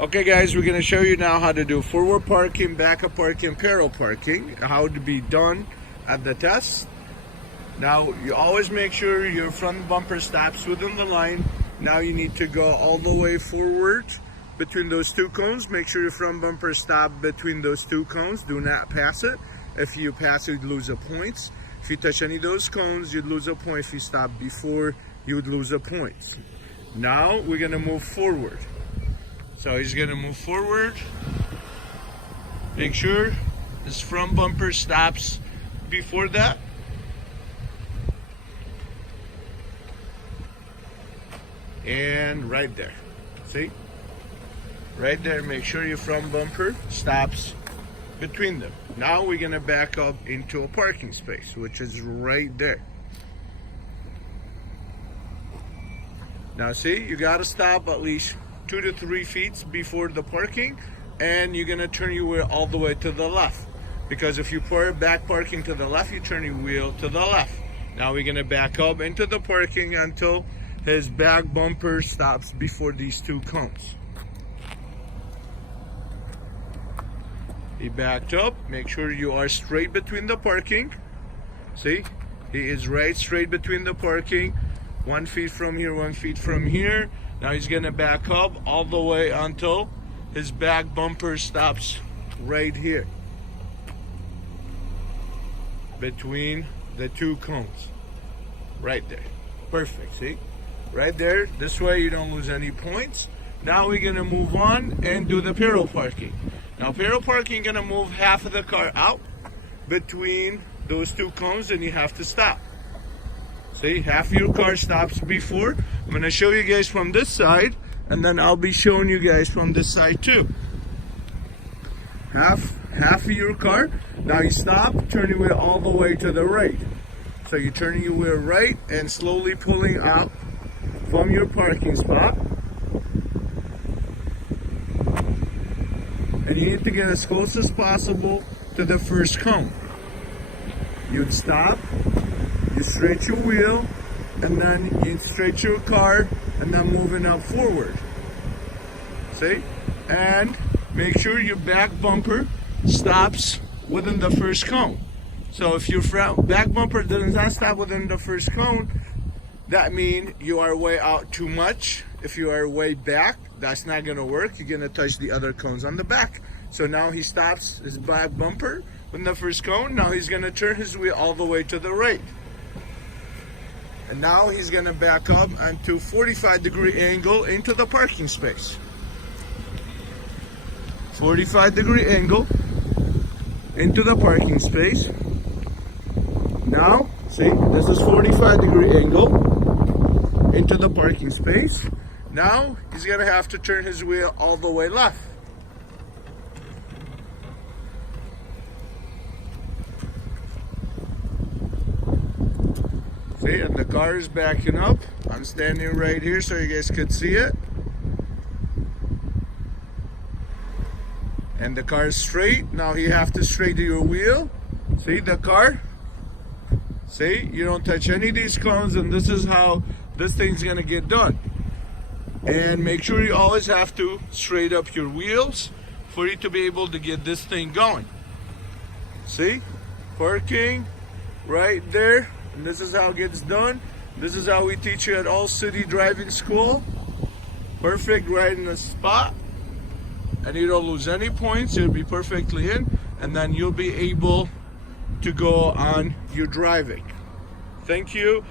Okay guys, we're going to show you now how to do forward parking, backup parking, parallel parking, how to be done at the test. Now you always make sure your front bumper stops within the line. Now you need to go all the way forward between those two cones. Make sure your front bumper stops between those two cones. Do not pass it. If you pass it, you'd lose a point. If you touch any of those cones, you'd lose a point. If you stop before, you would lose a point. Now we're going to move forward. So he's going to move forward. Make sure his front bumper stops before that. And right there. See? Right there, make sure your front bumper stops between them. Now we're going to back up into a parking space, which is right there. Now see, you got to stop at least 2 to 3 feet before the parking, and you're going to turn your wheel all the way to the left, because if you back parking to the left, you turn your wheel to the left. Now we're going to back up into the parking until his back bumper stops before these two cones. He backed up. Make sure you are straight between the parking. See, he is right straight between the parking. 1 feet from here, 1 feet from here. Now he's gonna back up all the way until his back bumper stops right here between the two cones. Right there. Perfect, see? Right there. This way you don't lose any points. Now we're gonna move on and do the parallel parking. Now parallel parking, gonna move half of the car out between those two cones, and you have to stop. See, half your car stops before. I'm going to show you guys from this side, and then I'll be showing you guys from this side too. Half of your car. Now you stop, turn your wheel all the way to the right. So you're turning your wheel right and slowly pulling out from your parking spot. And you need to get as close as possible to the first cone. You'd stop. You straight your wheel, and then you straight your car, and then moving up forward. See? And make sure your back bumper stops within the first cone. So if your back bumper does not stop within the first cone, that means you are way out too much. If you are way back, that's not going to work. You're going to touch the other cones on the back. So now he stops his back bumper within the first cone. Now he's going to turn his wheel all the way to the right. And now he's going to back up onto 45-degree angle into the parking space. 45-degree angle into the parking space. Now, see, this is 45-degree angle into the parking space. Now he's going to have to turn his wheel all the way left. See, and the car is backing up. I'm standing right here so you guys could see it. And the car is straight. Now you have to straighten your wheel. See the car? See, you don't touch any of these cones, and this is how this thing's gonna get done. And make sure you always have to straighten up your wheels for you to be able to get this thing going. See? Parking right there. And this is how it gets done. This is how we teach you at All City Driving School. Perfect right in the spot. And you don't lose any points. You'll be perfectly in. And then you'll be able to go on your driving. Thank you.